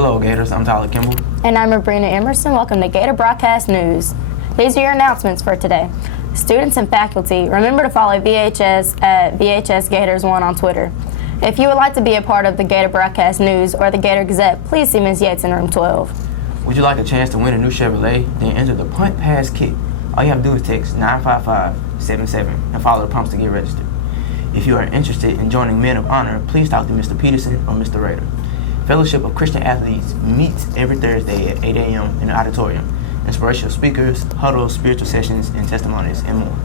Hello, Gators. I'm Tyler Kimball. And I'm Sabrina Emerson. Welcome to Gator Broadcast News. These are your announcements for today. Students and faculty, remember to follow VHS at VHS Gators 1 on Twitter. If you would like to be a part of the Gator Broadcast News or the Gator Gazette, please see Ms. Yates in room 12. Would you like a chance to win a new Chevrolet? Then enter the Punt Pass Kit. All you have to do is text 95577 and follow the prompts to get registered. If you are interested in joining Men of Honor, please talk to Mr. Peterson or Mr. Rader. Fellowship of Christian Athletes meets every Thursday at 8 a.m. in the auditorium. Inspirational speakers, huddles, spiritual sessions, and testimonies, and more.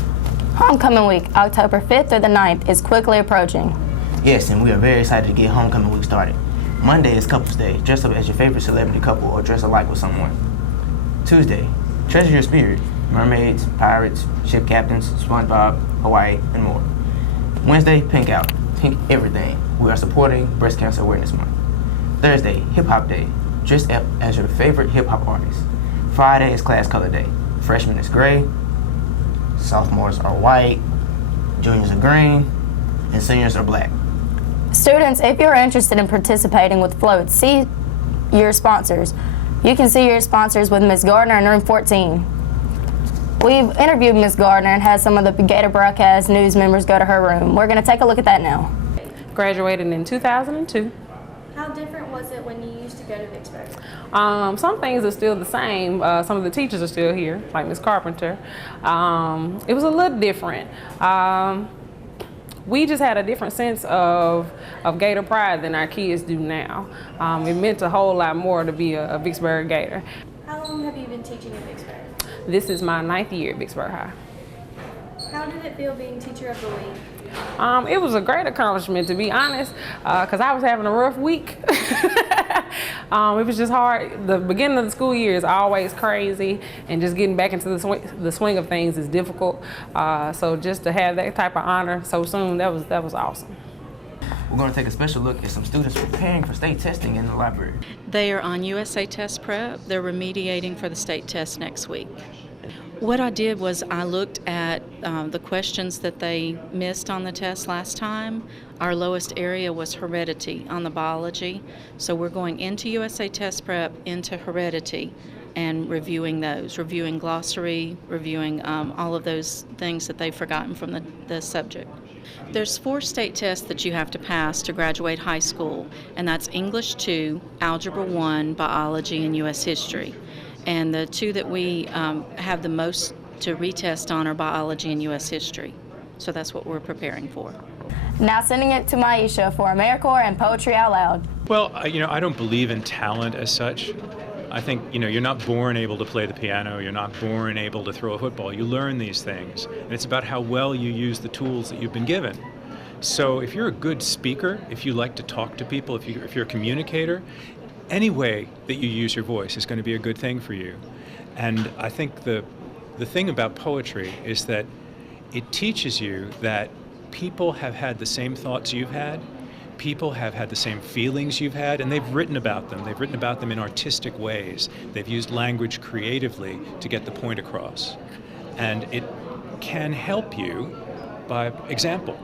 Homecoming Week, October 5th through the 9th, is quickly approaching. Yes, and we are very excited to get Homecoming Week started. Monday is Couples Day. Dress up as your favorite celebrity couple or dress alike with someone. Tuesday, treasure your spirit. Mermaids, pirates, ship captains, SpongeBob, Hawaii, and more. Wednesday, Pink Out. Pink everything. We are supporting Breast Cancer Awareness Month. Thursday, Hip Hop Day. Dress up as your favorite hip hop artist. Friday is Class Color Day. Freshmen is gray, sophomores are white, juniors are green, and seniors are black. Students, if you're interested in participating with floats, see your sponsors. You can see your sponsors with Ms. Gardner in room 14. We've interviewed Ms. Gardner and had some of the Gator Broadcast News members go to her room. We're going to take a look at that now. Graduated in 2002. How different was it when you used to go to Vicksburg? Some things are still the same. Some of the teachers are still here, like Ms. Carpenter. It was a little different. We just had a different sense of Gator pride than our kids do now. It meant a whole lot more to be a Vicksburg Gator. How long have you been teaching at Vicksburg? This is my 9th year at Vicksburg High. How did it feel being Teacher of the Week? It was a great accomplishment, to be honest, because I was having a rough week. It was just hard. The beginning of the school year is always crazy, and just getting back into the swing of things is difficult. So just to have that type of honor so soon, that was awesome. We're going to take a special look at some students preparing for state testing in the library. They are on USA Test Prep. They're remediating for the state test next week. What I did was I looked at the questions that they missed on the test last time. Our lowest area was heredity on the biology. So we're going into USA Test Prep, into heredity, and reviewing those, reviewing glossary, reviewing all of those things that they've forgotten from the subject. There's 4 state tests that you have to pass to graduate high school, and that's English 2, Algebra 1, Biology, and U.S. History. And the 2 that we have the most to retest on are biology and U.S. history. So that's what we're preparing for. Now sending it to Maisha for AmeriCorps and Poetry Out Loud. Well, I don't believe in talent as such. I think, you're not born able to play the piano. You're not born able to throw a football. You learn these things. And it's about how well you use the tools that you've been given. So if you're a good speaker, if you like to talk to people, if you're a communicator, any way that you use your voice is going to be a good thing for you. And I think the thing about poetry is that it teaches you that people have had the same thoughts you've had, people have had the same feelings you've had, and they've written about them. They've written about them in artistic ways. They've used language creatively to get the point across. And it can help you by example.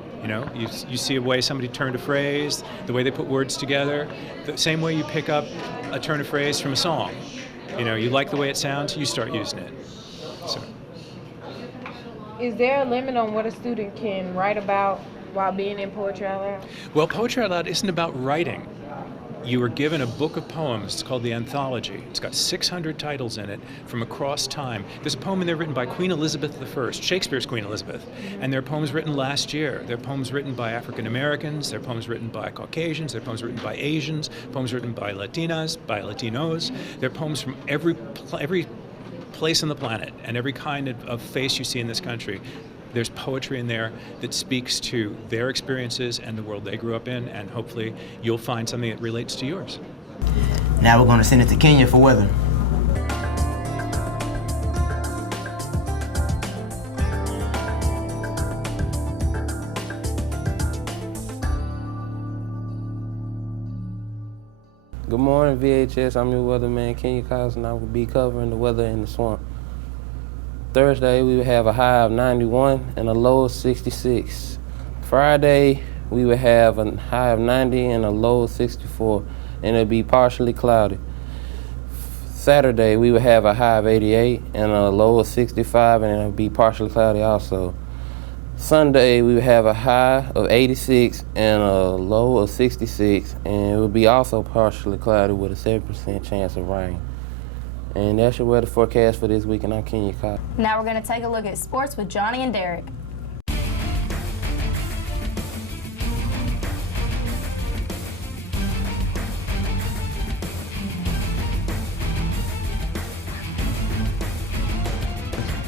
You see a way somebody turned a phrase, the way they put words together, the same way you pick up a turn of phrase from a song. You like the way it sounds, you start using it. So. Is there a limit on what a student can write about while being in Poetry Out Loud? Well, Poetry Out Loud isn't about writing. You were given a book of poems. It's called The Anthology. It's got 600 titles in it from across time. There's a poem in there written by Queen Elizabeth I, Shakespeare's Queen Elizabeth. And there are poems written last year. There are poems written by African Americans. There are poems written by Caucasians. There are poems written by Asians. Poems written by Latinas, by Latinos. There are poems from every place on the planet and every kind of face you see in this country. There's poetry in there that speaks to their experiences and the world they grew up in, and hopefully you'll find something that relates to yours. Now we're going to send it to Kenya for weather. Good morning, VHS. I'm your weatherman, Kenya Cox, and I will be covering the weather in the swamp. Thursday, we will have a high of 91 and a low of 66. Friday, we will have a high of 90 and a low of 64. and it'll be partially cloudy. Saturday, we will have a high of 88 and a low of 65, and it'll be partially cloudy also. Sunday, we will have a high of 86 and a low of 66, and it will be also partially cloudy with a 7% chance of rain. And that's your weather forecast for this week, and I'm Kenya Cox. Now we're going to take a look at sports with Johnny and Derek.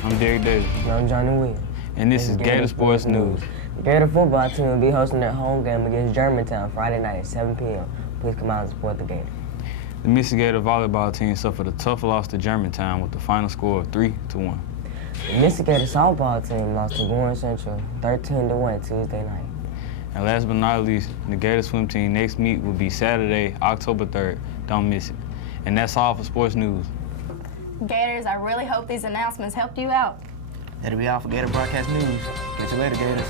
I'm Derek Davis. I'm Johnny Williams. And this is Gator Sports News. The Gator football team will be hosting their home game against Germantown Friday night at 7 p.m. Please come out and support the Gators. The Mississippi Gator volleyball team suffered a tough loss to Germantown with the final score of 3-1. The Mississippi Gator softball team lost to Warren Central 13-1 Tuesday night. And last but not least, the Gator swim team next meet will be Saturday, October 3rd. Don't miss it. And that's all for Sports News. Gators, I really hope these announcements helped you out. That'll be all for Gator Broadcast News. Catch you later, Gators.